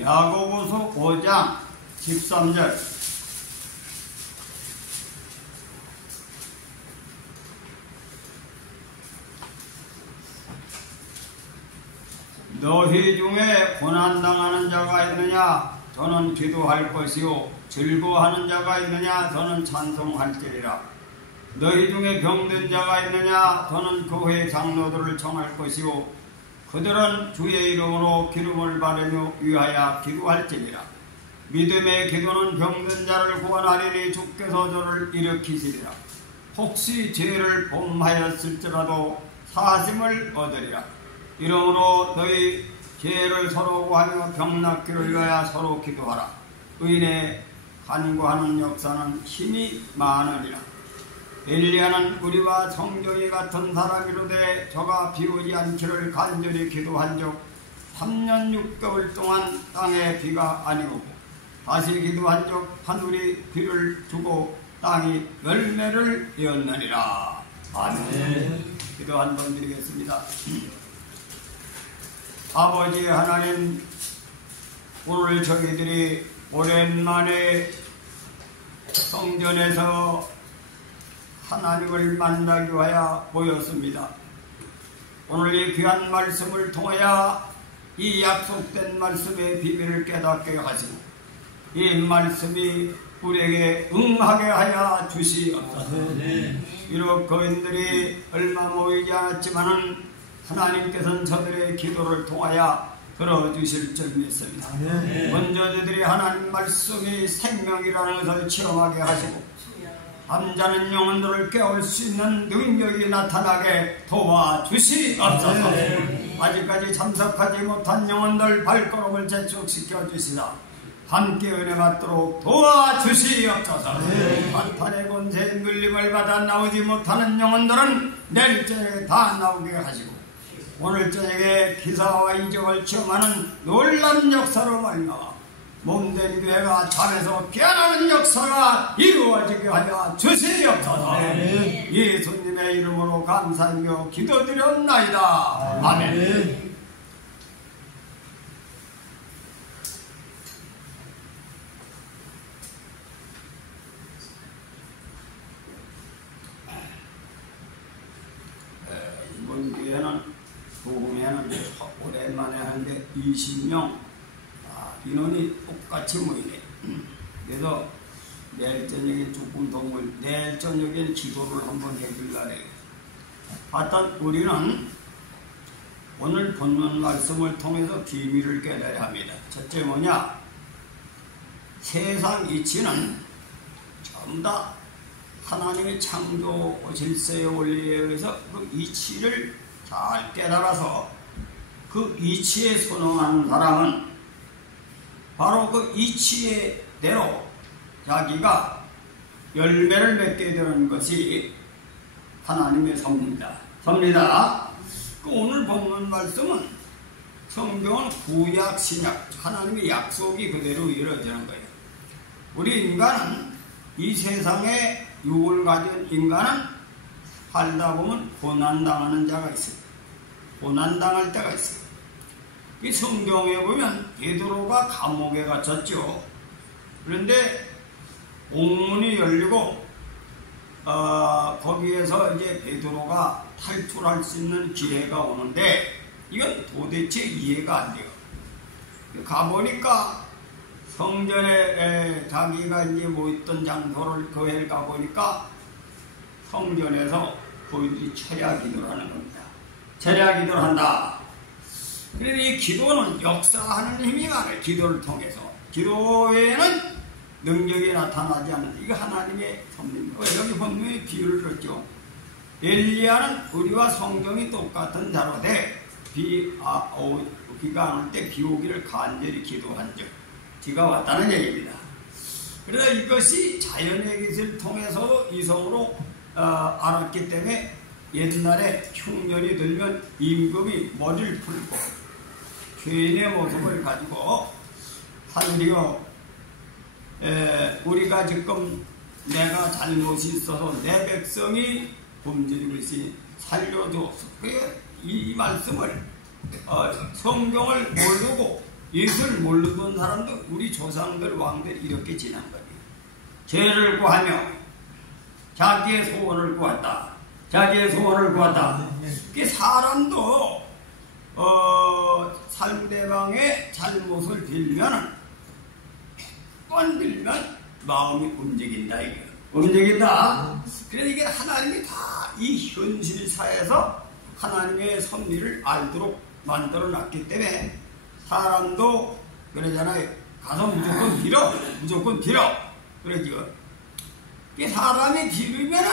야고보서 5장 13절. 너희 중에 고난당하는 자가 있느냐? 저는 기도할 것이요. 즐거워하는 자가 있느냐? 저는 찬송할지리라. 너희 중에 병든 자가 있느냐? 저는 교회 장로들을 청할 것이요. 그들은 주의 이름으로 기름을 바르며 위하여 기도할지니라. 믿음의 기도는 병든 자를 구원하리니 주께서 저를 일으키시리라. 혹시 죄를 범하였을지라도 사심을 얻으리라. 이러므로 너희 죄를 서로 구하며 병 낫기를 위하여 서로 기도하라. 의인의 간구하는 역사는 힘이 많으리라. 엘리야는 우리와 성경이 같은 사람이로되 저가 비 오지 않기를 간절히 기도한 적 3년 6개월 동안 땅에 비가 아니오고 다시 기도한 적 하늘이 비를 주고 땅이 열매를 이었느니라. 아멘. 기도 한 번 드리겠습니다. 아버지 하나님, 오늘 저희들이 오랜만에 성전에서 하나님을 만나기 위하여 모였습니다. 오늘 이 귀한 말씀을 통하여 이 약속된 말씀의 비밀을 깨닫게 하시고 이 말씀이 우리에게 응하게 하여 주시옵소서. 비록 거인들이 얼마 모이지 않았지만은 하나님께서는 저들의 기도를 통하여 들어주실 줄 믿습니다. 먼저 저들이 하나님 말씀이 생명이라는 것을 체험하게 하시고 잠자는 영혼들을 깨울 수 있는 능력이 나타나게 도와주시옵소서. 아직까지 참석하지 못한 영혼들 발걸음을 재촉시켜 주시라. 함께 은혜 받도록 도와주시옵소서. 한탄의 권세의 눌림을 받아 나오지 못하는 영혼들은 내일 저녁에 다 나오게 하시고 오늘 저녁에 기사와 이적을 체험하는 놀라운 역사로 말미암아 몸된 교회가 잠에서 깨어나는 역사가 이루어지게 하여 주시옵소서. 예수님의 이름으로 감사하며 기도드렸나이다. 아멘. 이번 교회는 도움에는 오랜만에 하는데 20명 인원이 똑같이 모이네. 그래서 내일 저녁에 조금 더 모일, 내일 저녁엔 기도를 한번 해줄라래. 하여튼 우리는 오늘 본문 말씀을 통해서 비밀을 깨달아야 합니다. 첫째 뭐냐? 세상 이치는 전부 다 하나님의 창조 질서의 원리에 의해서 그 이치를 잘 깨달아서 그 이치에 순응하는 사람은 바로 그 이치대로 자기가 열매를 맺게 되는 것이 하나님의 섭리입니다. 그 오늘 본문 말씀은 성경은 구약, 신약, 하나님의 약속이 그대로 이루어지는 거예요. 우리 인간은 이 세상에 육을 가진 인간은 살다 보면 고난당하는 자가 있어요. 고난당할 때가 있어요. 이 성경에 보면 베드로가 감옥에 갇혔죠. 그런데 옥문이 열리고 거기에서 이제 베드로가 탈출할 수 있는 기회가 오는데 이건 도대체 이해가 안 돼요. 가보니까 성전에 자기가 이제 모였던 장소를 교회를 가보니까 성전에서 거인들이 철야 기도를 하는 겁니다. 철야 기도를 한다. 그래서 이 기도는 역사하는 힘이 많아요. 기도를 통해서. 기도에는 능력이 나타나지 않는다. 이거 하나님의 섭리입니다. 여기 분명히 비유를 들었죠. 엘리야는 우리와 성경이 똑같은 자로되 비가 안 올 때 비 오기를 간절히 기도한 적 비가 왔다는 얘기입니다. 그래서 이것이 자연의 기술을 통해서도 이성으로 알았기 때문에 옛날에 흉년이 들면 임금이 머리를 풀고 죄인의 모습을 가지고 하늘이여 우리가 지금 내가 잘못이 있어서 내 백성이 굶주리고 있으니 살려주옵소서. 이 말씀을 성경을 모르고 예수를 모르던 사람도 우리 조상들 왕들이 이렇게 지난 거예요. 죄를 구하며 자기의 소원을 구한다. 자기의 소원을 구한다. 그 사람도 상대방의 잘못을 빌면은 뻔 빌면 마음이 움직인다 이게. 움직인다. 그래서 이게 하나님이 다 이 현실사에서 하나님의 섭리를 알도록 만들어 놨기 때문에 사람도 그러잖아요. 가서 무조건 빌어. 무조건 빌어. 그러죠. 이 사람이 빌으면은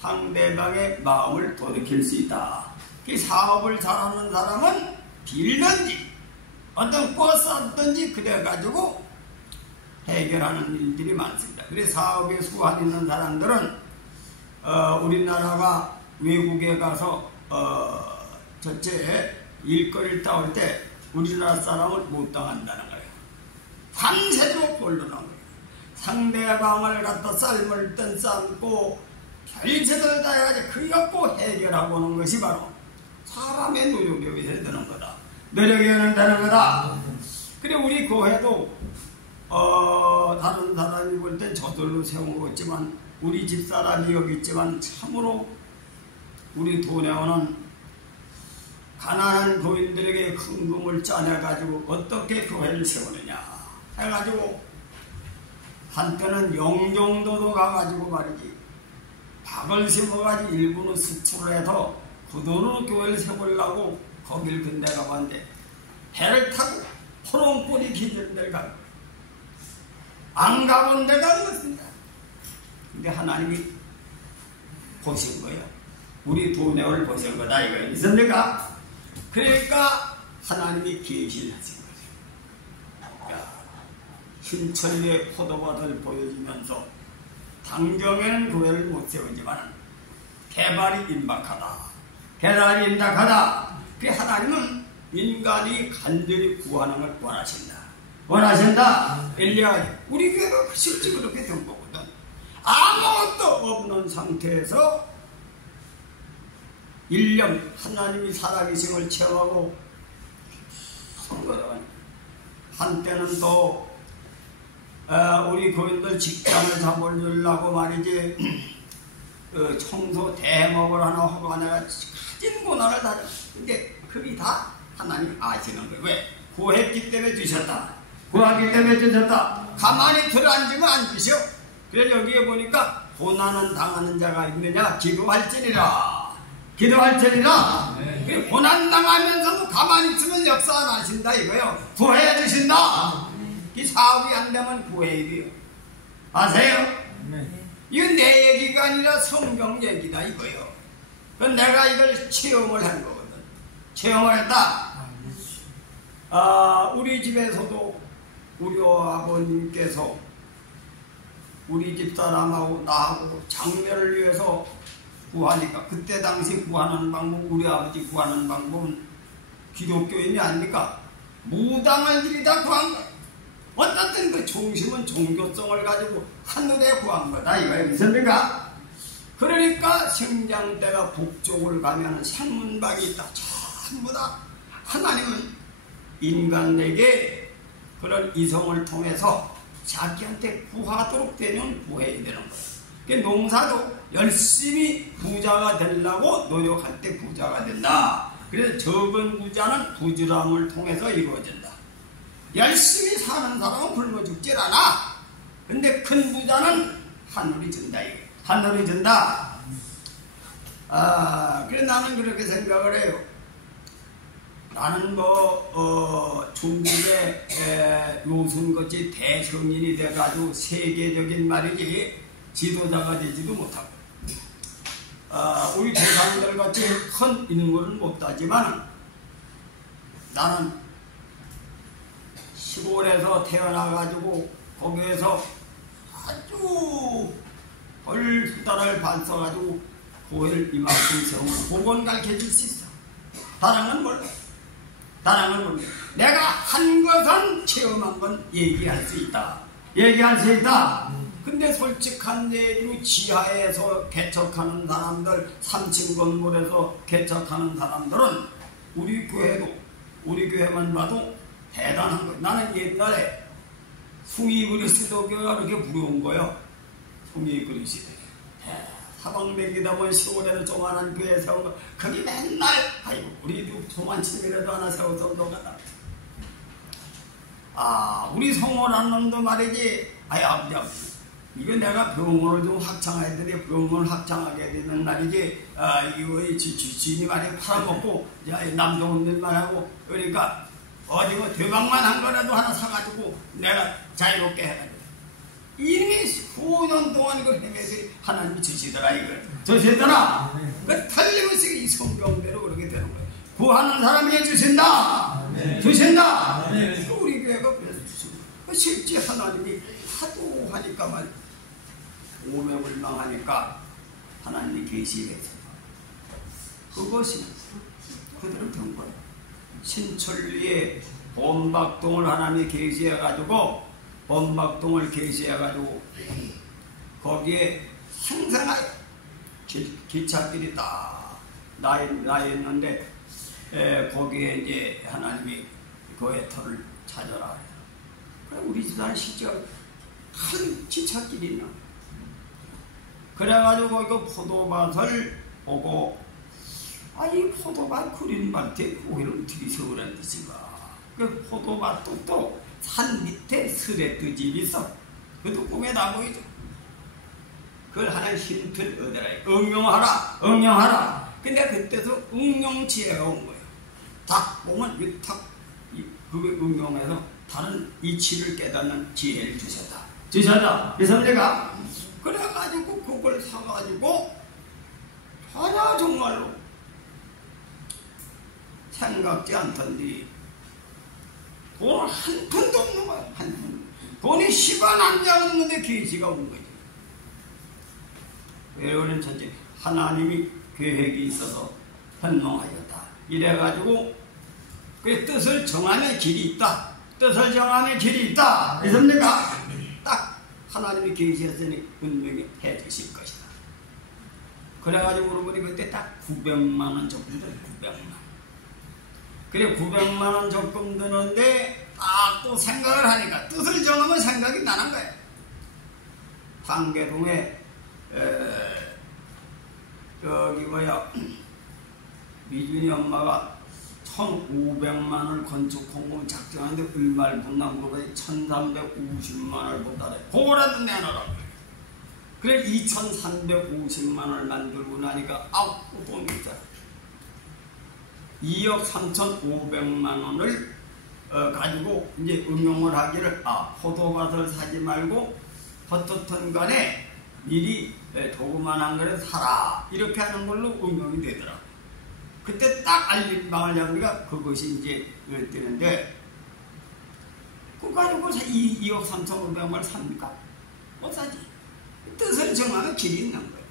상대방의 마음을 돌이킬 수 있다. 이 사업을 잘하는 사람은 빌든지 어떤 버스 얻든지 그래가지고 해결하는 일들이 많습니다. 그래서 사업에 수완 있는 사람들은 우리나라가 외국에 가서 전체 일거리를 따올 때 우리나라 사람을 못 당한다는 거예요. 밤새도록 볼로 나오는 거예요. 상대방을 갖다 쌀물 뜬 삶고 별짓을 다 해가지고 그거 갖고 해결하고 오는 것이 바로 사람의 노력에 의해서 되는 거다. 노력에 의해서 되는 거다. 그래 우리 교회도 다른 사람이 볼 땐 저절로 세운 거지만 우리 집사람이 여기 있지만 참으로 우리 도내원은 가난한 교인들에게 흥금을 짜내가지고 어떻게 교회를 세우느냐 해가지고 한때는 영종도도 가가지고 말이지 박을 심어가지고 일부는 수출을 해서 그 돈으로 교회를 세우려고 거길 근데 가봤는데 배를 타고 호롱불이 기준 데를 가고 안 가본 데가 없습니다. 근데 하나님이 보신 거예요. 우리 도내원을 보신 거다 이거예요. 있습니까? 그러니까 하나님이 계시하신 거죠. 신천리의 포도밭을 보여주면서 당정에는 교회를 못 세우지만 개발이 임박하다. 개발이 임박하다. 그 하나님은 인간이 간절히 구하는 걸 원하신다. 원하신다. 엘리야, 우리 교회가 실제 그렇게 된 거거든. 아무것도 없는 상태에서 1년 하나님이 살아계심을 체험하고 선거를 한때는 또 우리 교인들 직장을 잡으려고 말이지 청소 대목을 하나 하고 내가 가진 고난을 다 근데 그게 다 하나님 아시는 거예요. 왜? 구했기 때문에 주셨다. 구하기 때문에 주셨다. 가만히 들어앉으면 안 주셔. 그래서 여기에 보니까 고난은 당하는 자가 있느냐 기도할지니라. 기도할지니라. 네. 고난 당하면서도 가만히 있으면 역사 안 하신다 이거요. 구해야 주신다. 이 사업이 안 되면 구해야 돼요. 아세요? 네. 이건 내 얘기가 아니라 성경 얘기다 이거요. 그건 내가 이걸 체험을 한 거거든. 체험을 했다. 우리 집에서도 우리 아버님께서 우리 집사람하고 나하고 장례를 위해서 구하니까 그때 당시 구하는 방법 우리 아버지 구하는 방법은 기독교인이 아닙니까? 무당을 들이다 구한 거야. 어쨌든 그 중심은 종교성을 가지고 하늘에 구한 거다 이거예요. 믿습니까? 그러니까 성장 때가 북쪽을 가면 생문박이 있다. 전부 다 하나님은 인간에게 그런 이성을 통해서 자기한테 구하도록 되면 구해야 되는 거예요. 그러니까 농사도 열심히 부자가 되려고 노력할 때 부자가 된다. 그래서 적은 부자는 부지런함을 통해서 이루어진다. 열심히 사는 사람은 굶어 죽질 않아. 근데 큰 부자는 하늘이 준다. 하늘이 준다. 그래 나는 그렇게 생각을 해요. 나는 중국의 요순같이 대성인이 돼가지고 세계적인 말이지 지도자가 되지도 못하고 우리 조상들 같이 큰 인물은 못하지만 나는 시골에서 태어나가지고 거기에서 아주 별 수단을 반써가지고 교회를 이만큼 세우면 복원 가르쳐줄 수 있어. 다른 건 몰라. 다른 건 몰라. 내가 한 것은 체험한 건 얘기할 수 있다. 얘기할 수 있다. 근데 솔직한 얘기로 지하에서 개척하는 사람들, 3층 건물에서 개척하는 사람들은 우리 교회도, 우리 교회만 봐도 대단한 거예요. 나는 옛날에 숭이 그리스도교가 그렇게 부러운 거예요. 숭이 그리스도. 사방 먹이다 보니 시골에는 조만한 교회 세우고 거기 맨날 아이고 우리도 조만치기라도 하나 세워서 너가 우리 성호라는 놈도 말이지 아버지 이거 내가 병원을 좀 확장해야 되는데 병원을 확장하게 되는 날이지 이거 지인이 많이 팔아먹고 남동생들만 하고 그러니까 어디 뭐 대박만 한 거라도 하나 사가지고 내가 자유롭게 해가지고 이미 수년 동안 이걸 헤매서 하나님이 주시더라 이걸 주시더라 그 틀림없이 이 성경대로 그렇게 되는 거예요. 구하는 사람에게 주신다 주신다 우리 교회가 그래서 주신다. 실제 하나님이 하도 하니까 말 오매불망하니까 하나님이 계시겠어. 그것이 그대로 된 거예요. 신천리에 범박동을 하나님이 계시해가지고 범박동을 계시해가지고 거기에 생생한 기찻길이 딱 나있는데 거기에 이제 하나님이 그의 터를 찾아라. 그래 우리 집안 실제 큰 기찻길이 있나. 그래가지고 그 포도밭을 보고 이 포도밭 그린 밭에 고기를 어떻게 세우라는 뜻인가. 그 포도밭도 또 산 밑에 스레뜨집이 있어. 그것도 꿈에 다 보이죠. 그걸 하나의 힌트를 얻어라. 응용하라. 근데 그때서 응용지혜가 온 거예요. 딱 보면 그게 응용해서 다른 이치를 깨닫는 지혜를 주셨다. 그래서 내가 그래가지고 그걸 사가지고 전혀 정말로 생각지 않던데 돈 한 푼도 없는 거야. 한 푼. 돈이 10원 한 장 없는데 계시가 온 거지. 왜냐면 전체 하나님이 계획이 있어서 현몽하였다. 이래가지고 그 뜻을 정함의 길이 있다. 뜻을 정함의 길이 있다. 그래서 내가 딱 하나님이 계시했으니 분명히 해주실 것이다. 그래가지고 그러더니 그때 딱 900만 원 정도 들어요. 900만. 그래 900만 원 적금 드는데 딱 또 생각을 하니까 뜻을 정하면 생각이 나는 거예요. 상계동에 저기 미준이 엄마가 1,500만 원을 건축공금 작정하는데 얼마를 본다 물어보니 1,350만 원을 본다래. 그거라도 내놔라. 그래 2,350만 원을 만들고 나니까 돈이 있잖아. 2억 3,500만 원을 가지고 이제 응용을 하기를 포도밭을 사지 말고 어떻든 간에 미리 조그만한 거를 사라 이렇게 하는 걸로 응용이 되더라. 그때 딱 알림방을 잡으니까 그것이 이제 되는데 그거 가지고 2억 3,500만 원을 삽니까? 못 사지. 뜻을 정하면 길이 있는 거예요.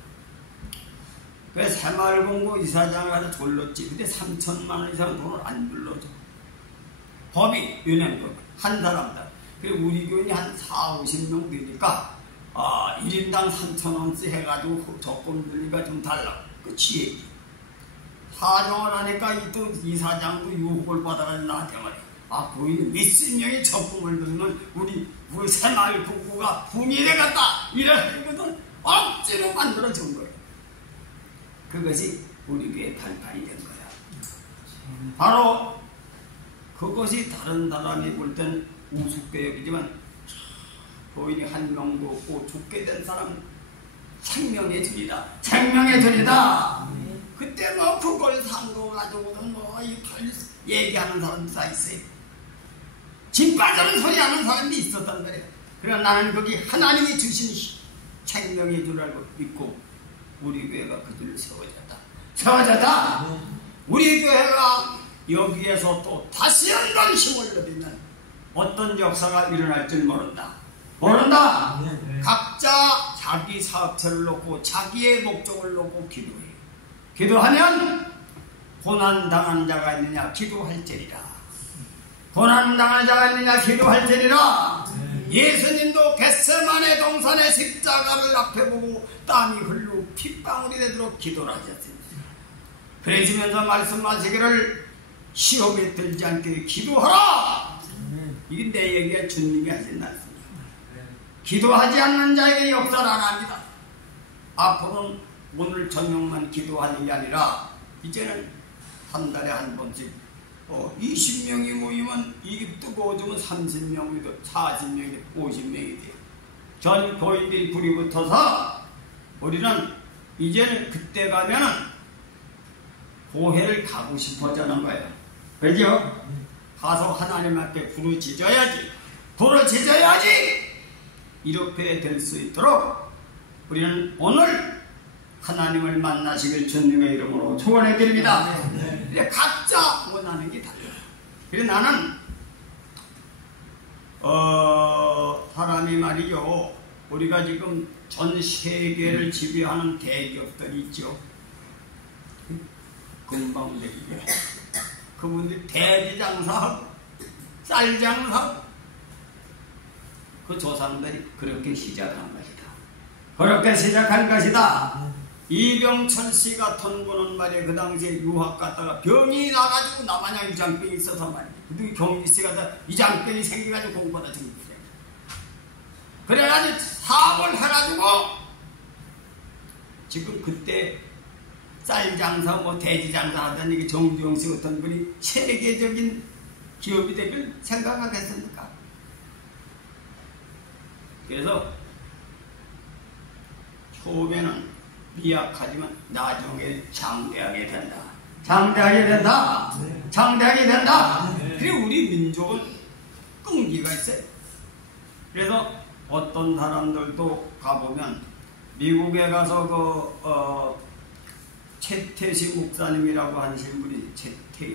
그래서 새마을본고 이사장을 가서 졸렀지. 근데 3천만 원 이상 돈을 안 불러줘. 법이 은행법 한 사람당. 우리 교인이 한 4, 50명 되니까 1인당 3,000원씩 해가지고 적금 들니까 좀 달라. 그 지혜지. 사정을 하니까 또 이사장도 유혹을 받아가지고 나한테 말이야. 교인이 몇십 명이 적금을 들면 우리 새마을본고가 붕이 되겠다. 이래가지고는 억지로 만들어준 거예요. 그것이 우리 교회 발판이 된 거야. 바로 그것이 다른 사람이 볼 땐 우습게 여기지만 교인이 한 명도 없고 죽게 된 사람 생명의 줄이다. 생명의 줄이다. 그때 그걸 산 거 가지고는 얘기하는 사람도 다 있어요. 집 빠져는 소리 하는 사람이 있었단 말이에요. 그러나 나는 거기 하나님이 주신 생명의 줄 알고 믿고 우리 교회가 그 줄을 세워졌다. 우리 교회가 여기에서 또 다시 한번 힘을 얻으면 어떤 역사가 일어날 줄 모른다. 각자 자기 사업체를 놓고 자기의 목적을 놓고 기도해. 기도하면 고난당한 자가 있느냐 기도할지리라. 고난당한 자가 있느냐 기도할지리라. 예수님도 겟세마네 동산의 십자가를 앞에 보고 땀이 흘러 핏방울이 되도록 기도를 하셨습니다. 그러시면서 말씀하시기를 시험에 들지 않게 기도하라. 이게 내 얘기가 주님이 하신 말씀이에요. 기도하지 않는 자에게 역사를 안 합니다. 앞으로는 오늘 저녁만 기도하는 게 아니라 이제는 한 달에 한 번씩 20명이 모이면 이게 뜨거워지면 30명이 돼, 40명이 돼, 50명이 돼요. 전 교인들이 불이 붙어서 우리는 이제는 그때 가면은 교회를 가고 싶어지는 거예요. 그죠? 가서 하나님 앞에 부르짖어야지. 이렇게 될 수 있도록 우리는 오늘 하나님을 만나시길 주님의 이름으로 축원해 드립니다. 네. 각자 원하는 게 달라요. 그래서 나는 사람이 말이죠. 우리가 지금 전 세계를 지배하는 대기업들이 있죠. 금방 대기업. 그분들이 돼지 장사하고 쌀 장사하고 그 조상들이 그렇게 시작한 것이다. 그렇게 시작한 것이다. 이병철 씨 같은 분은 말이야 그 당시에 유학 갔다가 병이 나가지고 나마냥 이장병이 있어서 말이야. 그 경리 씨가 이장병이 생겨가지고 공부하다 정리해. 그래가지고 사업을 해가지고 지금 그때 쌀 장사 돼지 장사 하던 이게 정주영 씨 같은 분이 세계적인 기업이 되길 생각하겠습니까? 그래서 처음에는 미약하지만 나중에 장대하게 된다. 그리고 우리 민족은 끈기가 있어요. 그래서 어떤 사람들도 가보면 미국에 가서 채태시 목사님이라고 하신 분이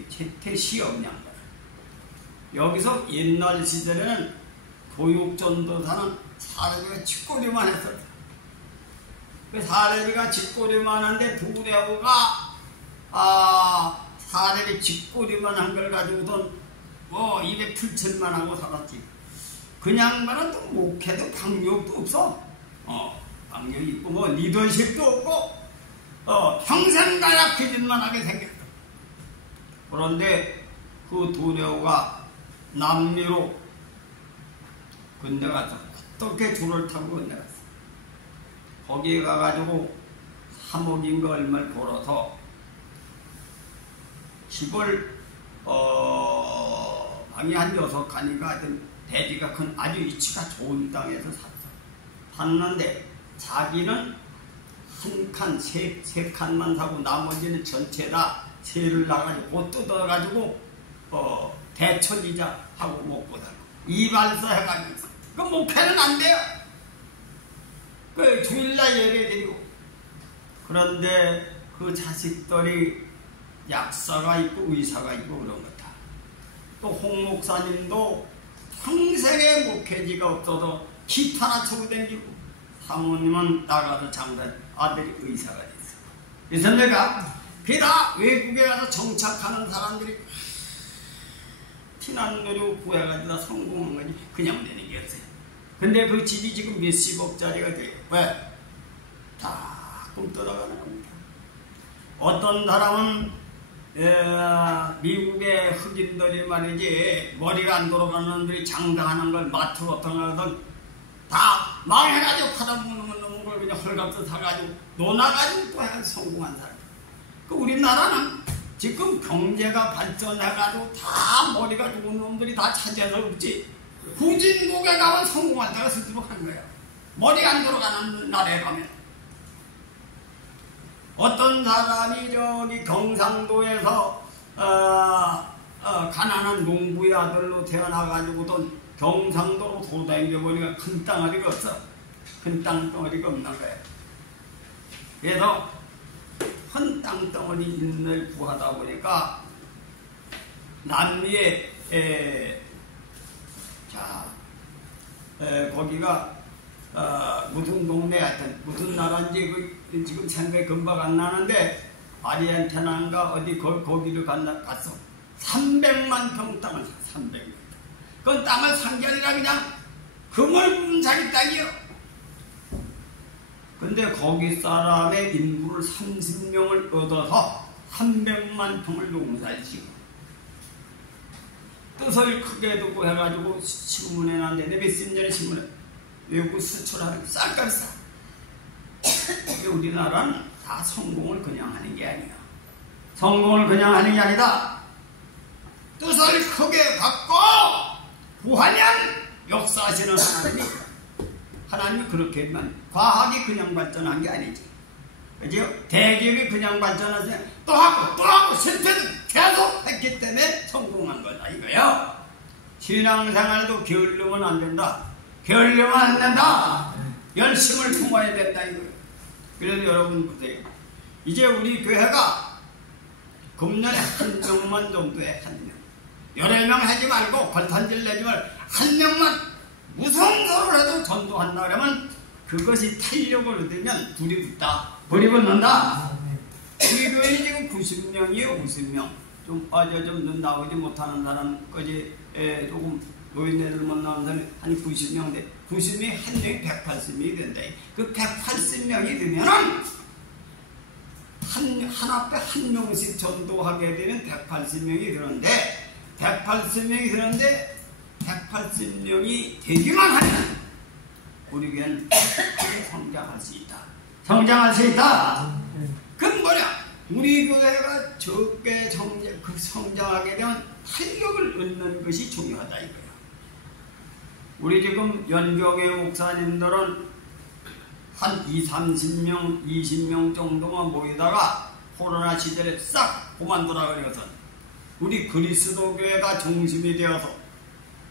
채태시 없냐. 여기서 옛날 시절에는 교육전도사는 사례비가 쥐꼬리만 했었다. 그 사례비가 쥐꼬리만 한데 부대하고가 사례비 쥐꼬리만 한 걸 가지고선 입에 풀칠만 하고 살았지. 그냥 말은 또 목회도 강력도 없어. 강력이 있고 리더십도 없고 평생 가야 그 짓만 하게 생겼다. 그런데 그 두뇌호가 남미로 건너가서 어떻게 줄을 타고 건너갔어. 거기에 가가지고 3억인가 얼마를 벌어서 집을 방이 한 6칸인가 하여튼 대지가 큰 아주 위치가 좋은 땅에서 샀어. 샀는데 자기는 한 칸, 세 칸만 사고 나머지는 전체 다 세를 나가지고 못 뜯어가지고 대천이자 하고 먹고 살고 이발사 해가지고 그 목회는 안 돼요. 그 주일날 예배드리고. 그런데 그 자식들이 약사가 있고 의사가 있고 그런 거다. 또 홍 목사님도 평생에 목회지가 없어서 기타나 치고 다니고 사모님은 나가서 장사 아들이 의사가 됐어. 그래서 내가 게다 외국에 가서 정착하는 사람들이 피난노로 구해가지고 성공한 거지 그냥 되는 게 없어요. 근데 그 집이 지금 몇십억짜리가 돼요. 왜? 다 꿈떠나가는 겁니다. 어떤 사람은 미국의 흑인들이 말이지 머리가 안 돌아가는 놈들이 장사하는 걸 마트 어떤 거든 다 망해가지고 파다 먹는 걸 그냥 헐값도 사가지고 논아가지고 또 해가지고 성공한 사람. 그 우리나라는 지금 경제가 발전해가지고 다 머리가 좋은 놈들이 다 차지해서 없지. 후진국에 가면 성공할 때가 스스로 한 거예요. 머리가 안 돌아가는 나라에 가면. 어떤 사람이 저기 경상도에서 가난한 농부의 아들로 태어나가지고도 경상도로 돌아다니며 보니까 큰 땅어리가 없어. 큰 땅덩어리가 없는 거예요. 그래서 큰 땅덩어리 있는 구하다 보니까 남미에 거기가 무슨 동네 하여튼 무슨 나라인지 지금 생각이 금방 안 나는데 아르헨티나인가 어디 거기를 갔어. 300만 평 땅을 사. 300만 평. 그건 땅을 산 게 아니라 그냥 금을 부은 자기 땅이요. 근데 거기 사람의 인구를 30명을 얻어서 300만 평을 농사를 지고 뜻을 크게 두고 해가지고 신문에 났는데 몇십 년의 신문에 외국 수출하는 쌀값 싸. 우리나라는 다 성공을 그냥 하는 게 아니야. 성공을 그냥 하는 게 아니다. 뜻을 크게 갖고 구하면 역사하시는 하나님이 그렇게만 과학이 그냥 발전한 게 아니지. 그죠? 대기업이 그냥 발전하지 또 하고 실패는 계속 했기 때문에 성공한 거다 이거요. 신앙생활도 게을르면 안 된다. 게을르면 안 된다. 열심을 품어야 된다 이거요. 그래서 여러분 보세요. 이제 우리 교회가 금년에 한 명만 정도 해. 한 명. 여러 명 하지 말고 걸탄질 내지 말고 한 명만 무성소를 해도 전도한다 그러면 그것이 탄력을 얻으면 불이 붙다. 불이 붙는다. 우리 교회는 지금 90명이에요. 90명. 좀 빠져 좀 눈 나오지 못하는 사람까지 조금 노인네들 못 나온 사람이 한 90명인데 90명이 한 명이 180명이 된다. 그 180명이 되면은 한 앞에 한 명씩 전도하게 되면 180명이 되는데 180명이 되는데 180명이 되기만 하면 우리 교회는 성장할 수 있다. 성장할 수 있다. 그건 뭐냐? 우리 교회가 적게 성장하게 되면 탄력을 얻는 것이 중요하다 이거야. 우리 지금 연경의 목사님들은 한 20-30명, 20명 정도만 모이다가 코로나 시절에 싹 그만두라 그래서 우리 그리스도 교회가 중심이 되어서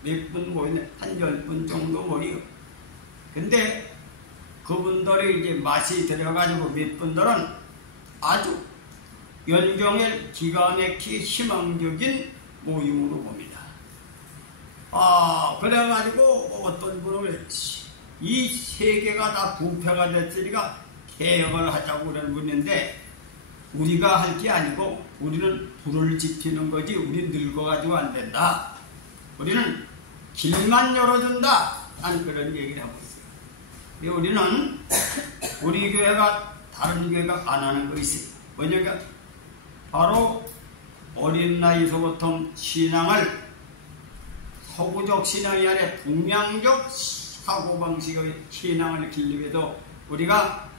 몇 분 모이네, 한 10분 정도 모이고. 근데 그분들이 이제 맛이 들어가지고 몇 분들은 아주 연경의 기가 막히게 희망적인 모임으로 봅니다. 그래가지고 어떤 분은 이 세계가 다 부패가 됐으니까 개혁을 하자고 그러는 분인데 우리가 할 게 아니고 우리는 불을 지피는 거지 우리 늙어가지고 안 된다. 우리는 길만 열어준다. 난 그런 얘기를 하고 있어요. 우리는 우리 교회가 다른 교회가 안 하는 것이 뭐냐면 바로 어린 나이서부터 신앙을 서구적 신앙이 아니라 동양적 사고방식의 신앙을 길리기 위해서 우리가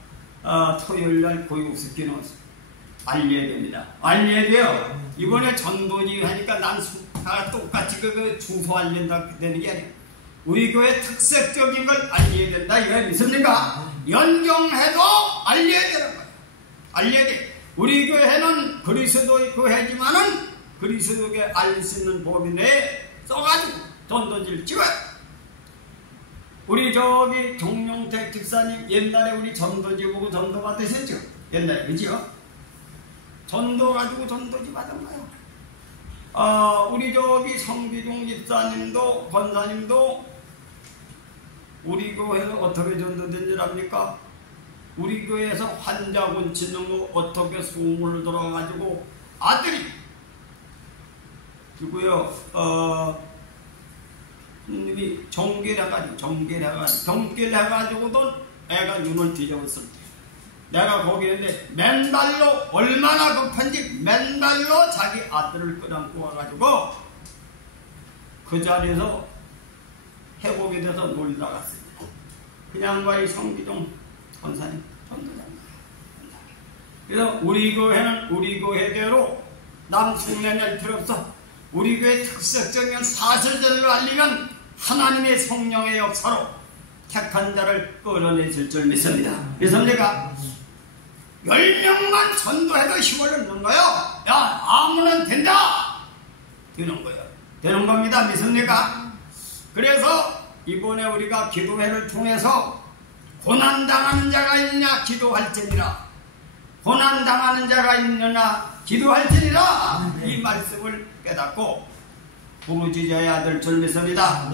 토요일날 고육숙기는 알려야 됩니다. 알려야 돼요. 이번에 전도지 하니까 난 다 똑같이 그 주소 알린다 되는 게 아니에요. 우리 교회 특색적인 걸 알려야 된다. 이거 믿습니까? 연경해도 알려야 되는 거예요. 알려야 돼. 우리 교회는 그리스도의 교회지만은 그리스도께 알 수 있는 법이 내에 써가지고 전도지를 찍어요. 우리 저기 정용택 집사님 옛날에 우리 전도지 보고 전도 받으셨죠? 옛날에 그죠? 전도 가지고 전도지 받은 거예요. 우리 저기 성비중 집사님도 권사님도 우리 교회에서 어떻게 전도된 줄 압니까? 우리 교회에서 환자 고치는 거 어떻게 소문을 들어가지고 아들이 그리고요 정결해가지고도 애가 눈을 뒤집었을 때 내가 거기 있는데 맨발로 얼마나 급한지 맨발로 자기 아들을 끌어안고 와가지고 그 자리에서 회복이 돼서 놀다 갔습니다. 그냥 과의 성기종 권사님 전도자입니다. 그래서 우리 교회는 우리 교회대로 남 흉내낼 필요 없어. 우리 교회 특색적인 사실들을 알리면 하나님의 성령의 역사로 택한 자를 끌어내실 줄 믿습니다. 믿습니까? 10명만 전도해도 힘을 얻는 거예요. 야, 아무나 된다! 되는 거예요. 되는 겁니다. 믿습니까? 그래서 이번에 우리가 기도회를 통해서 고난당하는 자가 있느냐 기도할지니라. 고난당하는 자가 있느냐 기도할지니라. 이 말씀을 깨닫고 부르짖어야 될 줄 믿습니다.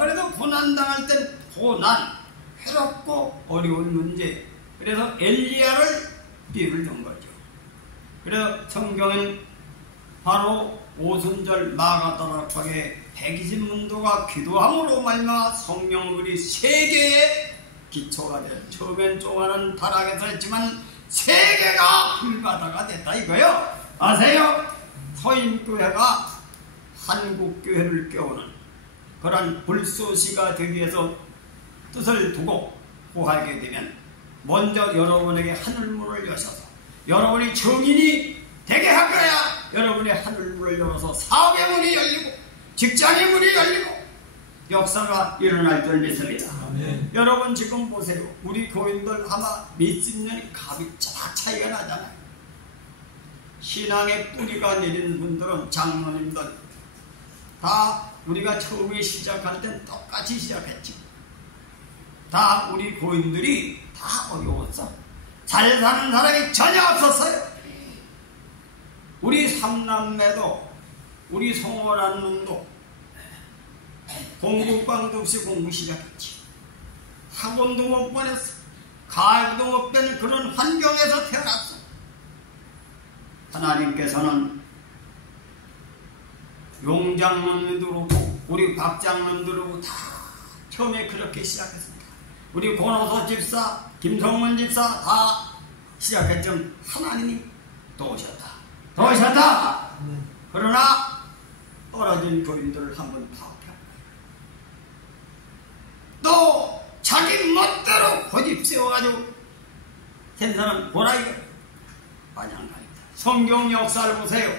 그래도 고난당할 땐 고난, 괴롭고 어려운 문제. 그래서 엘리야를 비유를 준 거죠. 그래서 성경은 바로 오순절 마가다락방에 120문도가 기도함으로 말미암아 성령물이 세계의 기초가 된 처음엔 쪼가는 다락에서 했지만 세계가 불바다가 됐다 이거요. 아세요? 서인교회가 한국교회를 깨우는 그런 불쏘시가 되기 위해서 뜻을 두고 구하게 되면 먼저 여러분에게 하늘문을 여셔서 여러분이 증인이 되게 할 거야. 여러분의 하늘문을 열어서 사업의 문이 열리고 직장의 문이 열리고 역사가 일어날 줄 믿습니다. 아멘. 여러분 지금 보세요. 우리 교인들 아마 몇십 년이 값이 쫙 차이가 나잖아요. 신앙의 뿌리가 내린 분들은 장로님들 다 우리가 처음에 시작할 땐 똑같이 시작했지. 다 우리 교인들이 다 어려웠어. 잘 사는 사람이 전혀 없었어요. 우리 삼남매도 우리 송원한 놈도 공부방도 없이 공부 시작했지. 학원도 못 보냈어. 가을도 못 보낸 그런 환경에서 태어났어. 하나님께서는 용장님도 그렇고 우리 박장님도 다 처음에 그렇게 시작했습니다. 우리 권호서 집사, 김성문 집사 다 시작했지만 하나님이 또 오셨다. 또 오셨다. 그러나 떨어진 교인들을 한번 파악해. 또 자기 멋대로 고집 세워가지고 된 사람 보라 이거. 마찬가지입니다. 성경 역사를 보세요.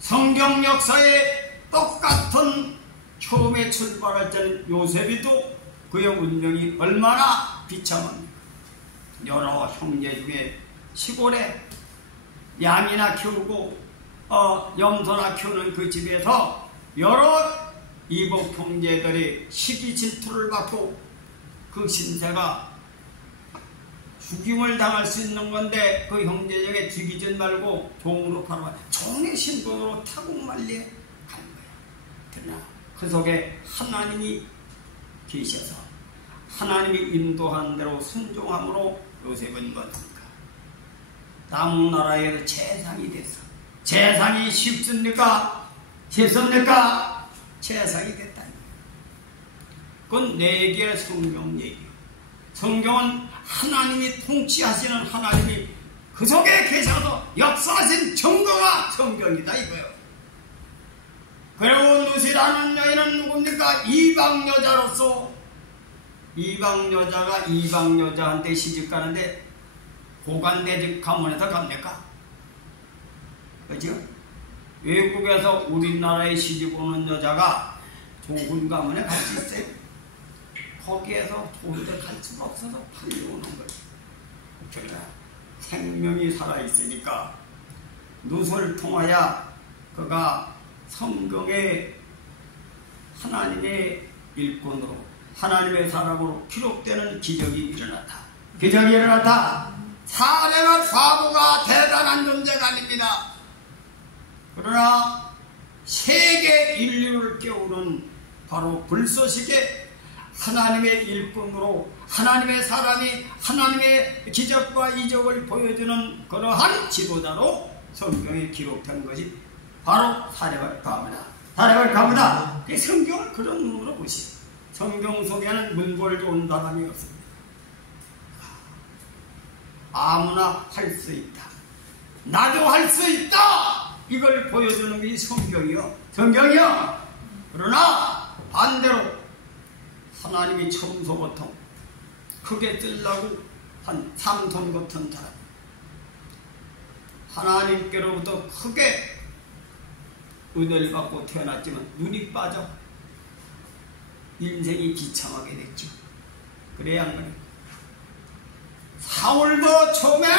성경 역사에 똑같은 처음에 출발할 때는 요셉이도 그의 운명이 얼마나 비참합니까? 여러 형제 중에 시골에 양이나 키우고 염소나 키우는 그 집에서 여러 이복 형제들이 시기 질투를 받고 그 신세가 죽임을 당할 수 있는 건데 그 형제에게 죽이지 말고 종으로 팔아와 종의 신분으로 타국말리에 간 거야. 그러나 그 속에 하나님이 계셔서 하나님이 인도한 대로 순종함으로 요셉은 뭐든가 남은 나라에 재상이 됐어. 재상이 쉽습니까? 쉽습니까? 재상이 됐다. 그건 네 개의 성경 얘기예요. 성경은 하나님이 통치하시는 하나님이 그 속에 계셔서 역사하신 증거가 성경이다 이거예요. 그리고 누시라는 여인은 누굽니까? 이방 여자로서 이방 여자가 이방 여자한테 시집 가는데 고관대직 가문에서 갑니까? 그죠? 외국에서 우리나라에 시집 오는 여자가 좋은 가문에 갈 수 있어요? 거기에서 좋은 데 갈 수가 없어서 팔려오는 거예요. 그러나 생명이 살아있으니까 누수를 통하여 그가 성경의 하나님의 일꾼으로 하나님의 사람으로 기록되는 기적이 일어났다. 기적이 일어났다. 사례와 과부가 대단한 존재가 아닙니다. 그러나 세계 인류를 깨우는 바로 불쏘시개 하나님의 일꾼으로 하나님의 사람이 하나님의 기적과 이적을 보여주는 그러한 지도자로 성경에 기록된 것이 바로 사례와 과부다. 사례와 과부다. 성경을 그런 눈으로 보시오. 성경 속에는 문벌 좋은 사람이 없습니다. 아무나 할 수 있다. 나도 할 수 있다. 이걸 보여주는 게 성경이요. 성경이요. 그러나 반대로 하나님이 처음서부터 크게 뜨려고 한 삼손 같은 사람 하나님께로부터 크게 은혜를 받고 태어났지만 눈이 빠져 인생이 비참하게 됐죠. 그래야 안 그래요? 사울도 처음에는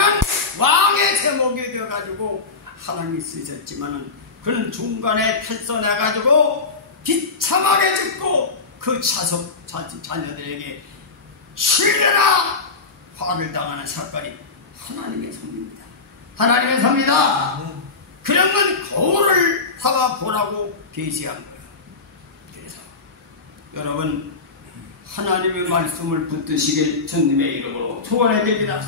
왕의 제목이 되어가지고 하나님이 쓰셨지만은 그는 중간에 탈선해가지고 비참하게 죽고 그 자녀들에게 신뢰나 화를 당하는 사건이 하나님의 섭입니다. 하나님의 섭입니다. 그런 건 거울을 삼아 보라고 계시한 거예요. 그래서 여러분 하나님의 말씀을 붙드시길 주님의 이름으로 소원해 드립니다.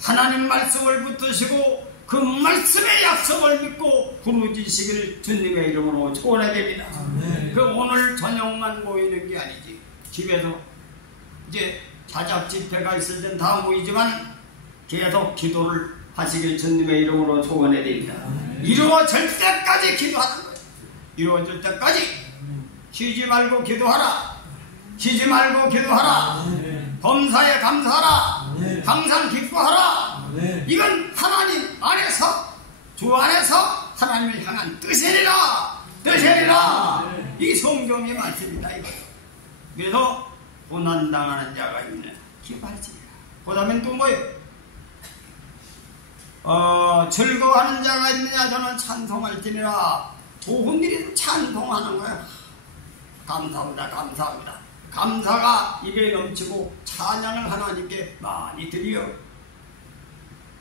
하나님 말씀을 붙드시고 그 말씀의 약속을 믿고 부르짖으시길 주님의 이름으로 소원해 드립니다. 그 오늘 저녁만 모이는 게 아니지. 집에서 이제 자작 집회가 있을 땐 다 모이지만 계속 기도를 하시길 주님의 이름으로 소원해 드립니다. 이루어질 때까지 기도하는 거예요. 이루어질 때까지 쉬지 말고 기도하라. 쉬지 말고 기도하라. 범사에 감사하라. 항상 기뻐하라. 이건 하나님 안에서, 주 안에서 하나님을 향한 뜻이니라. 이 성경의 말씀이다 이거예요. 그래서 고난당하는 자가 있는 기발지니라. 그 다음엔 또 뭐예요? 즐거워하는 자가 있느냐? 저는 찬송할지니라. 좋은 일이 찬송하는 거야. 감사합니다. 감사합니다. 감사가 입에 넘치고 찬양을 하나님께 많이 드려.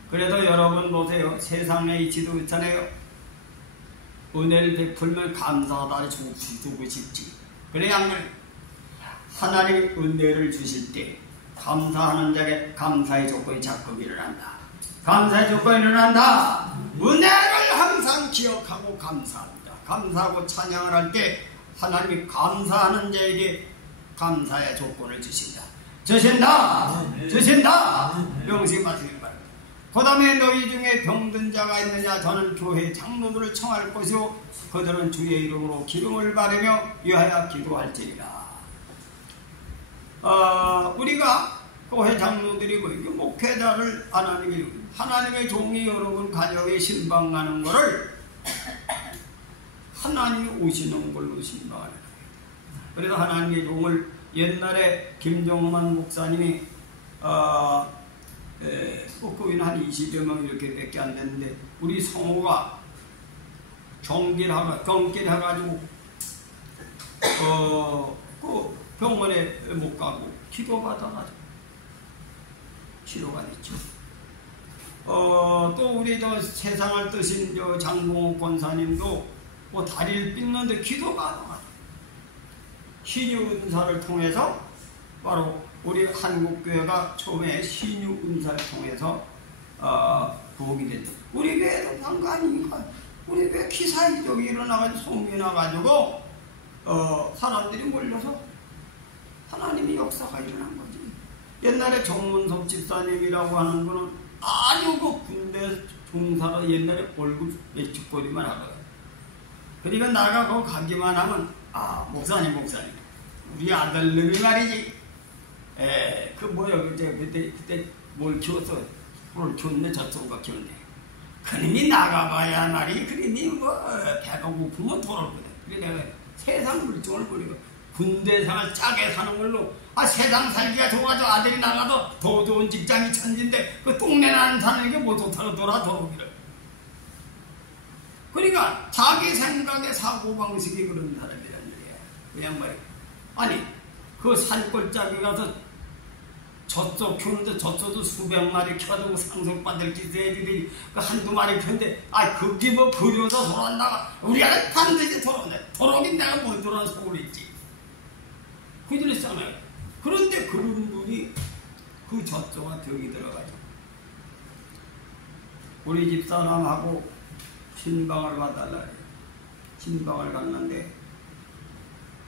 그래도 여러분 보세요. 세상에 있지도 있잖아요. 은혜를 베풀면 감사하다 주고 싶지. 그래야 하나님이 은혜를 주실 때 감사하는 자에게 감사의 조건이 자꾸 일어난다. 감사의 조건이 일어난다. 은혜를 항상 기억하고 감사합니다. 감사하고 찬양을 할 때 하나님이 감사하는 자에게 감사의 조건을 주신다. 주신다. 명식 말씀이 말입니다. 그 다음에 너희 중에 병든 자가 있느냐? 저는 교회 장로들을 청할 것이요 그들은 주의 이름으로 기름을 바르며 위하여 기도할지니라. 우리가 교회 장로들이 목회자를 하나님의 종이 여러분 가정에 신방하는 것을 하나님이 오시는 걸로 신방하는 거예요. 그래서 하나님의 종을 옛날에 김정만 목사님이 그인 한 20여 명 이렇게 밖에 안 됐는데 우리 성호가 경길해가지고 그 병원에 못 가고 기도받아가지고 치료가 됐죠. 또 우리 저 세상을 뜨신 저 장봉옥 권사님도 뭐 다리를 삐는데 기도받아가지고 신유 은사를 통해서 바로 우리 한국교회가 처음에 신유 은사를 통해서 부흥이 됐죠. 우리 교회도 상관이니까 우리 교회 기사이적이 일어나가지고 소문이 나가지고 사람들이 몰려서 하나님의 역사가 일어난 거지. 옛날에 정문섭 집사님이라고 하는 분은 아주 그 군대 종사로 옛날에 월급 예측거리만 하거든. 그러니까 나가 거기 가기만 하면 목사님 우리 아들놈이 말이지. 그때 뭘 키웠어? 뭘 키웠네? 젖소가 키웠네. 그놈이 나가봐야 말이 그놈이 배가 고프면 돌아오거든. 그래 내가 세상 물정을 버리고 군대생활 짜게 사는 걸로 세상 살기가 좋아져. 아들이 나가도 더 좋은 직장이 천진데 그 동네 안 사는 게 뭐 좋다고 돌아오기를. 그러니까 자기 생각의 사고방식이 그런 사람이란 말이야. 그 양반이 그 산골짜기 가서 젖소 키우는데 젖소도 수백 마리 키워두고 상속받을 기세애들이 그 한두 마리 키우는데 그게 뭐 그려서 돌아온다가 우리 아들 반드시 돌아온다. 돌아오긴 내가 못 돌아온 속으로 있지. 그들했잖아요. 그런데 그런 분이 그 젖소가 덕이 들어가지고 우리 집사람하고 신방을 봐달라 해요. 신방을 갔는데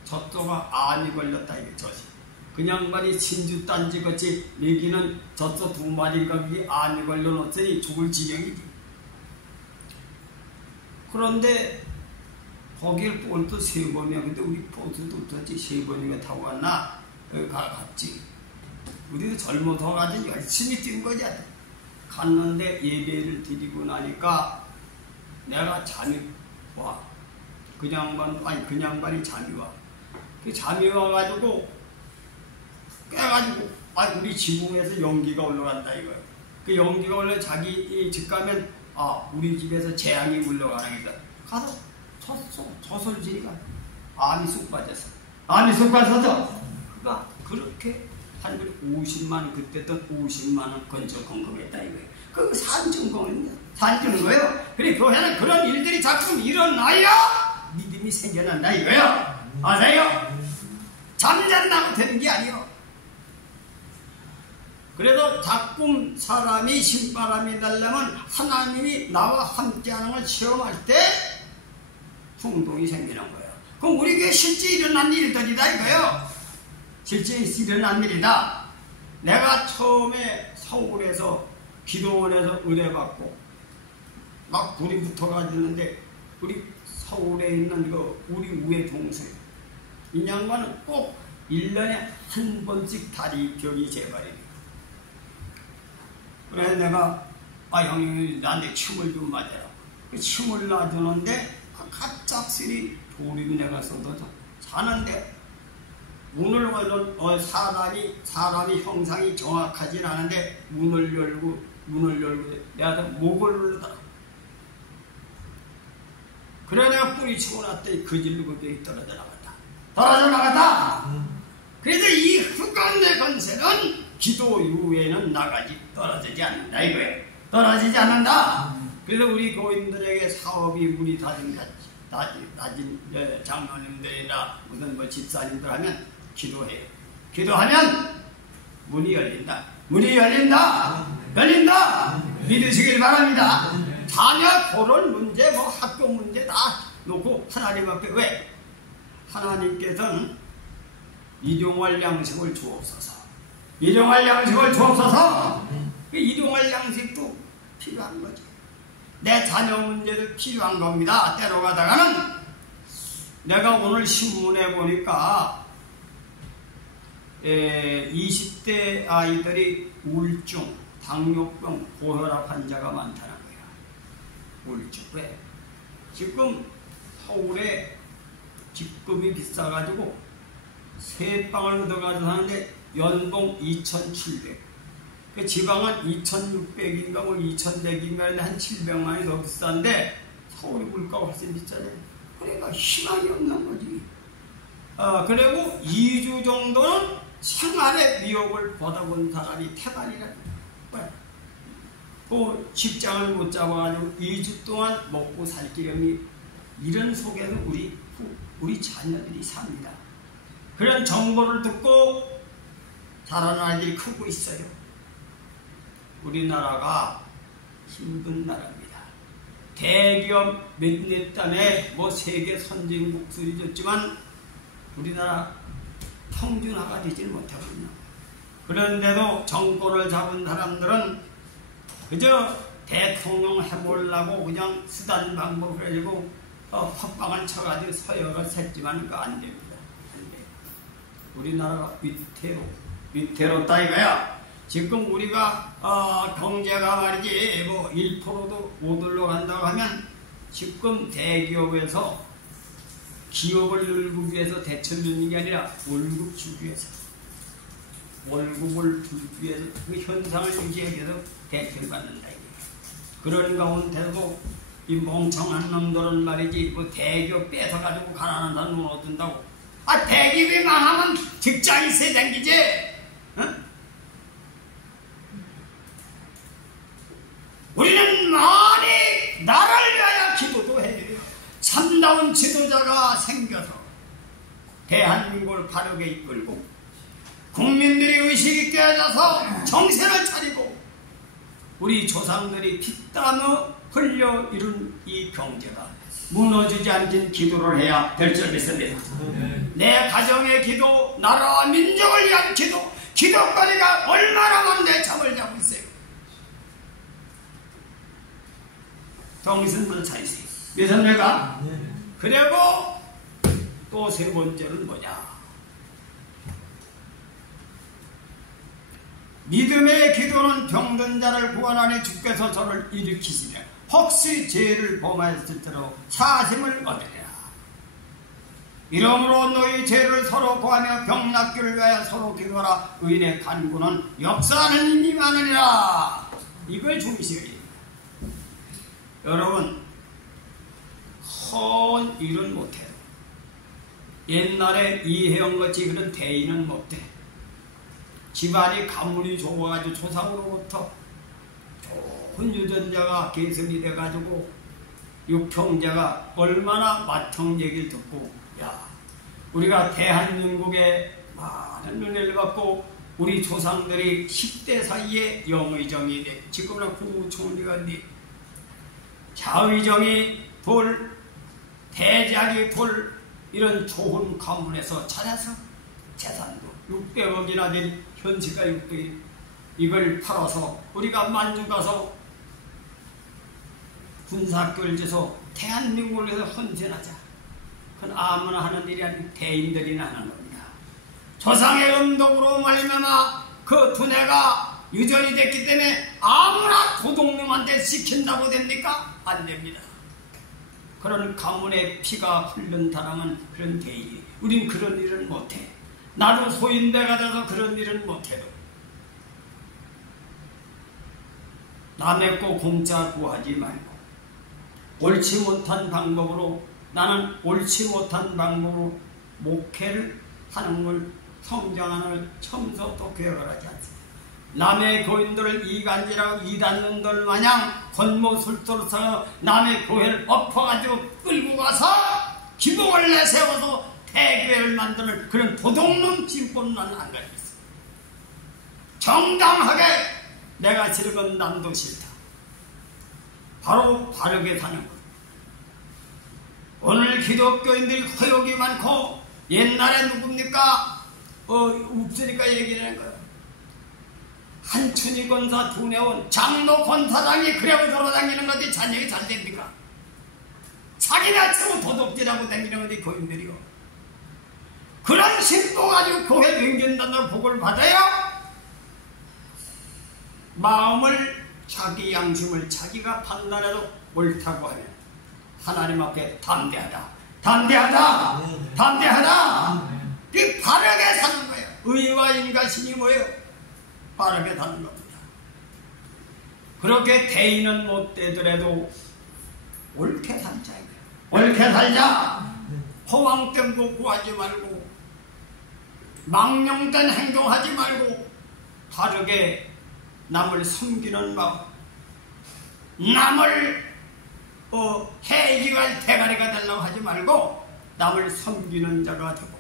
젖소가 암이 걸렸다 이게 젖이. 그냥 말이 진주 딴지같이 먹이는 젖소 2마리가 그게 암이 걸려놓더니 죽을 지경이지. 그런데 거길 볼도 3번이야. 근데 우리 보수도 없었지. 3번이가 타고 갔나? 갔지. 우리도 젊어서 가지고 열심히 뛴 거지. 갔는데 예배를 드리고 나니까 내가 잠이 와. 그 양반이 잠이 와. 그 잠이 와가지고 깨가지고 우리 지붕에서 연기가 올라간다 이거예요. 그 연기가 올라 자기 집 가면 우리 집에서 재앙이 물러가는 거다. 가서 저설지니까 암이 쑥 빠졌어. 암이 쑥 빠져서 그렇게 한 50만원 그때 또 50만원 건축 건금했다 이거예요. 그 산증거예요. 그래 교회는 그런 일들이 자꾸 일어나야 믿음이 생겨난다 이거예요. 아세요? 잠잔다고 되는 게 아니요. 그래도 자꾸 사람이 신바람이 날려면 하나님이 나와 함께하는 걸 체험할 때 충동이 생기는 거예요. 그럼 우리 교회 실제 일어난 일들이다 이거예요. 실제 일어난 일이다. 내가 처음에 서울에서 기도원에서 은혜 받고 막 불이 붙어가지는데 우리 서울에 있는 우리 우회 동생 이 양반은 꼭 1년에 한 번씩 다리병이 재발입니다. 그래서 내가 형님 나한테 침을 좀 맞아라. 침을 놔주는데 갑작스레 돌이 내가 쏟아져 자는데 문을 열는 사람이 형상이 정확하진 않은데 문을 열고 내가 목을 누르더라. 그래 내가 뿌리치고 났더니 그 질로 그벽이 떨어져 나갔다. 그래서 이 흑건대 건세는 기도 이후에는 떨어지지 않는다 이거예요. 떨어지지 않는다. 그래서 우리 교인들에게 사업이 문이 닫힌 장로님들이나 무슨 집사님들 하면 기도해요. 기도하면 문이 열린다. 믿으시길 바랍니다. 자녀 결혼 문제, 학교 문제 다 놓고 하나님 앞에 왜? 하나님께서는 일용할 양식을 주옵소서. 일용할 양식도 필요한 거죠. 내 자녀 문제도 필요한 겁니다. 때로 가다가는 내가 오늘 신문에 보니까 20대 아이들이 우울증, 당뇨병, 고혈압 환자가 많다는 거야. 우울증. 왜? 지금 서울에 집급이 비싸가지고 세 방을 얻어가지고 사는데 연봉 2,700. 그 지방은 2,600인가 2,100인가 한 700만이 더 비싼데 서울이 물가가 훨씬 비싸잖아요. 그러니까 희망이 없는 거지. 그리고 2주 정도는 생활의 미혹을 받아본 사람이 태반이라는 거야. 그 직장을 못 잡아가지고 2주 동안 먹고 살 길이 없니 이런 속에서 우리 자녀들이 삽니다. 그런 정보를 듣고 자라는 아이들이 크고 있어요. 우리나라가 힘든 나라입니다. 대기업 몇몇 땀에 세계 선진국 수준이었지만 우리나라 평준화가 되질 못하거든요. 그런데도 정권을 잡은 사람들은 그저 대통령 해보려고 그냥 수단 방법을 가지고 헛방을 쳐가지고 서열을 샜지만 그거 안 됩니다. 안 돼요. 우리나라가 위태롭다 이거야. 지금 우리가 경제가 말이지 1%도 못 올라간다고 하면 지금 대기업에서 기업을 늘기 위해서 대출 주는 게 아니라 월급 주기 위해서 월급을 주기 위해서 그 현상을 유지하기 위해서 대출 받는다 이게. 그런 가운데도 이 멍청한 놈들은 말이지 대기업 뺏어가지고 가난한 사람 못 얻는다고. 대기업이 망하면 직장이 세 생기지. 우리는 많이 나라를 위하여 기도도 해요. 참다운 지도자가 생겨서 대한민국을 바르게 이끌고 국민들이 의식이 깨어져서 정세를 차리고 우리 조상들이 피땀을 흘려 이룬 이 경제가 무너지지 않긴 기도를 해야 될 줄 믿습니다. 내 가정의 기도, 나라와 민족을 위한 기도, 기도거리가 얼마나 많은데 잠을 자고 있어요. 정신을 차리세요. 믿습니까? 그리고 또 세 번째는 뭐냐? 믿음의 기도는 병든 자를 구원하니 주께서 저를 일으키시되 혹시 죄를 범하였을지라도 사심을 얻으리라. 이러므로 너희 죄를 서로 구하며 병 낫기를 위하여 서로 기도하라. 의인의 간구는 역사하는 힘이 많으리라. 이걸 중시해야 됩니다. 여러분 헌 일은 못해요. 옛날에 이혜영같이 그런 대인은 못돼. 집안이 가문이 좋아가지고 조상으로부터 좋은 유전자가 계승이 돼가지고 육형제가 얼마나 맏형 얘기를 듣고 우리가 대한민국에 많은 은혜를 받고 우리 조상들이 10대 사이에 영의정이 돼. 지금은 국무총리가 돼. 자의정이 돌, 대작이 돌 이런 좋은 가문에서 찾아서 재산도 600억이나 된 현시가 600억 이걸 팔아서 우리가 만주 가서 군사학교를 줘서 대한민국을 위해서 헌신하자. 그건 아무나 하는 일이 아니고 대인들이나 하는 겁니다. 조상의 음덕으로 말미암아 그 두뇌가 유전이 됐기 때문에 아무나 도둑놈한테 시킨다고 됩니까? 안 됩니다. 그런 가문의 피가 흐른 사람은 그런 대인이. 우린 그런 일은 못해. 나도 소인배가 돼서 그런 일은 못해도 남의 거 공짜 구하지 말고 옳지 못한 방법으로, 나는 옳지 못한 방법으로 목회를 하는 걸, 성장하는 걸 처음부터 교육을 하지 않습니다. 남의 교인들을 이간질하고 이단놈들 마냥 권모술도로 서 남의 교회를 엎어가지고 끌고 가서 기복을 내세워서 대교회를 만드는 그런 도둑놈 진보는 나는 안 가르쳤어. 정당하게 내가 싫은 건 남도 싫다. 바로 바르게 사는 것. 오늘 기독교인들이 허욕이 많고, 옛날에 누굽니까? 없으니까 얘기를 하는 거예요. 한춘희 권사 두뇌원 장로 권사장이 그래고 돌아다니는 건데 자녀가 잘 됩니까? 자기나 치고 도둑질하고 다니는 건데 교인들이요. 그런 신도 가지고 교회 맹견단으로 복을 받아요? 마음을, 자기 양심을 자기가 판단해도 옳다고 하면 하나님 앞에 담대하다. 그 바르게 사는 거예요. 의와 인가심이 뭐예요? 바르게 사는 겁니다. 그렇게 대인은 못 되더라도 옳게 살자. 옳게 살자. 허황된 거 구하지 말고, 망령된 행동하지 말고, 바르게 남을 섬기는 마음, 남을 해지갈 대가리가 되려고 하지 말고 남을 섬기는 자가 되고,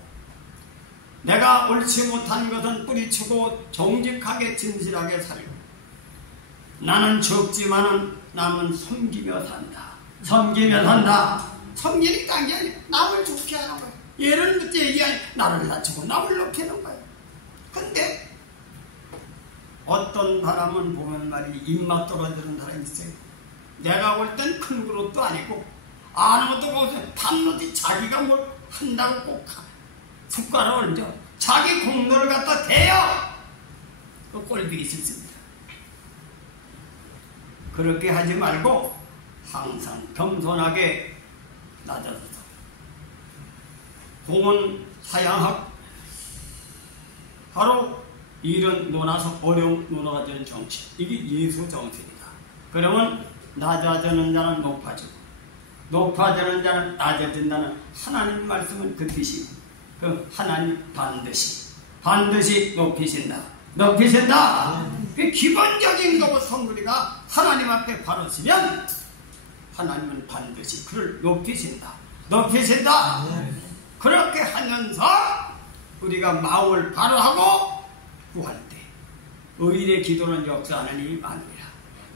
내가 옳지 못한 것은 뿌리치고 정직하게 진실하게 살고, 나는 적지만은 남은 섬기며 산다. 섬기는 딴 게 아니라 남을 좋게 하는 거예요. 예를 들어 얘기하니 나를 낮추고 남을 높이는 거예요. 근데 어떤 사람은 보면 말이 입맛 떨어지는 사람이 있어요. 내가 볼 땐 큰 그릇도 아니고 아는 것도 없어요. 밤낮이 자기가 뭘 한다고 꼭 숟가락을 얹어 자기 공로를 갖다 대요. 그 꼴보기 싫습니다. 그렇게 하지 말고 항상 겸손하게 낮아서 공은 사양학, 바로 일은 논아서 어려움 논아지는 정치, 이게 예수 정신이다. 그러면 낮아지는 자는 높아지고 높아지는 자는 낮아진다는 하나님 말씀은 그 뜻이, 그 하나님 반드시 높이신다. 그 기본적인 거부터 우리가 하나님 앞에 바로 서면 하나님은 반드시 그를 높이신다. 그렇게 하면서 우리가 마음을 바로 하고 구할 때 의인의 기도는 역사하는 일이 많으리라.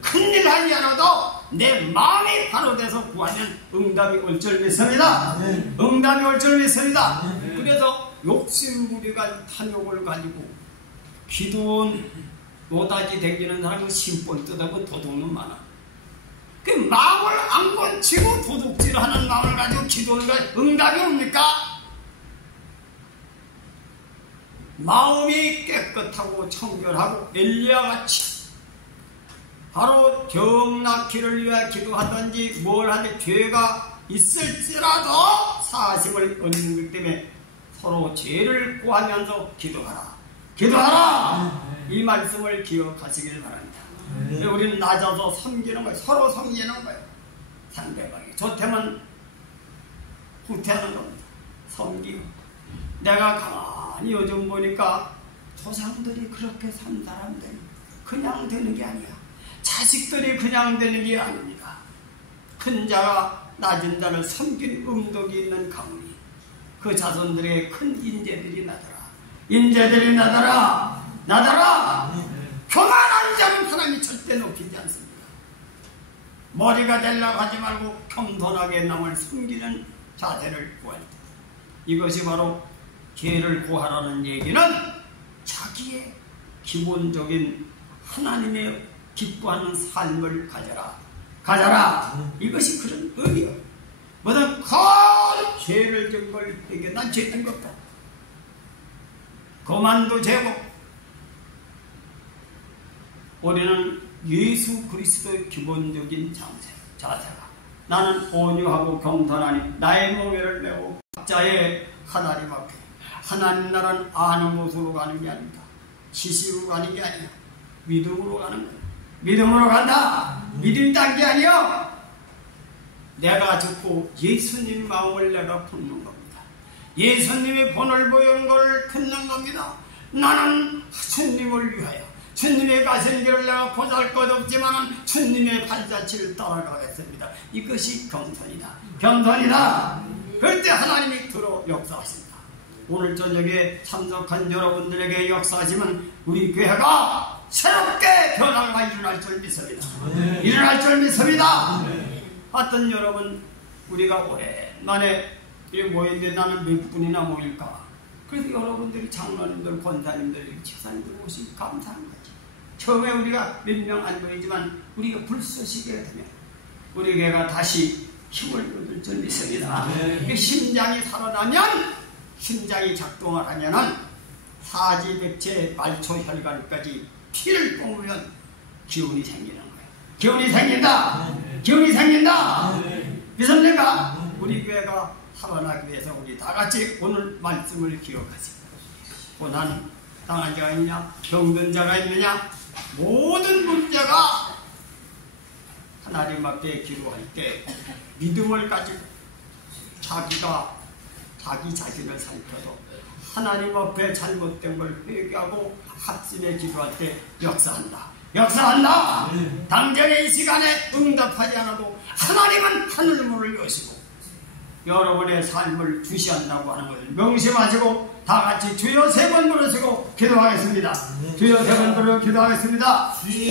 큰일 하지 않아도 내 마음이 바로 돼서 구하면 응답이 올 줄 믿습니다. 그래서 욕심부리가 탐욕을 가지고 기도원 노다지 댕기는 사람은 심볼 뜯어고 도둑은 많아. 그 마음을 안 건치고 도둑질하는 마음을 가지고 기도를 가지고 응답이 옵니까? 마음이 깨끗하고 청결하고 엘리야같이 바로 정락기를 위해 기도하든지 뭘 하든지 죄가 있을지라도 사심을 얻는 것 때문에 서로 죄를 구하면서 기도하라. 이 말씀을 기억하시길 바랍니다. 우리는 낮아서 섬기는 거예요. 서로 섬기는 거예요. 상대방이 좋다면 후퇴하는 겁니다. 섬기고. 내가 가만히 요즘 보니까 조상들이 그렇게 산 사람들이 그냥 되는 게 아니야. 자식들이 그냥 되는 게 아닙니다. 큰 자가 낮은 자를 섬긴 음덕이 있는 가문이 그 자손들에게 큰 인재들이 나더라. 교만한 자는 하나님이 절대 높이지 않습니다. 머리가 되려고 하지 말고 겸손하게 남을 섬기는 자세를 구할 때, 이것이 바로 죄를 구하라는 얘기는 자기의 기본적인 하나님의 기뻐하는 삶을 가져라. 가져라. 이것이 그런 의미요. 뭐든 큰 죄를 진 걸 이게 난 죄된 것 없다. 거만도 죄고. 우리는 예수 그리스도의 기본적인 자세가 나는 온유하고 겸손하니 나의 멍에를 메고 각자의 하나님 앞에 하나님 나라는 아는 곳으로 가는 게 아닙니다. 지식으로 가는 게 아니야. 믿음으로 가는 거야. 믿음으로 간다. 믿음 딴 게 아니야. 내가 듣고 예수님 마음을 내가 품는 겁니다. 예수님이 본을 보이는 걸 듣는 겁니다. 나는 주님을 위하여 주님의 가신 길을 내가 고잘 것 없지만 주님의 발자취를 따라가겠습니다. 이것이 겸손이다. 겸손이다. 그럴 때 하나님이 들어 역사하십니다. 오늘 저녁에 참석한 여러분들에게 역사하시면 우리 교회가 새롭게 변화가 일어날 줄 믿습니다. 일어날 줄 믿습니다. 하여튼 여러분, 우리가 오랜만에 모였는데 나는 몇 분이나 모일까? 그래서 여러분들이 장로님들, 권사님들, 집사님들 오시면 감사한 거지. 처음에 우리가 몇 명 안 모이지만 우리가 불쏘시게 되면 우리 교회가 다시 힘을 얻을 줄 믿습니다. 그 심장이 살아나면, 심장이 작동을 하면은 사지백체 말초 혈관까지 피를 뿜으면 기운이 생기는 거예요. 기운이 생긴다. 기운이 생긴다. 믿습니까? 우리 교회가 살아나기 위해서 우리 다 같이 오늘 말씀을 기억하시고, 고난 당한 자가 있냐, 병든 자가 있느냐, 모든 문제가 하나님 앞에 기도할 때 믿음을 가지고 자기 자신을 살펴도 하나님 앞에 잘못된 걸 회개하고 합심에 기도할 때 역사한다. 역사한다. 당장의 이 시간에 응답하지 않아도 하나님은 하늘문을 여시고 여러분의 삶을 주시한다고 하는 것을 명심하시고 다 같이 주여 3번 부르시고 기도하겠습니다. 주여 3번 부르고 기도하겠습니다.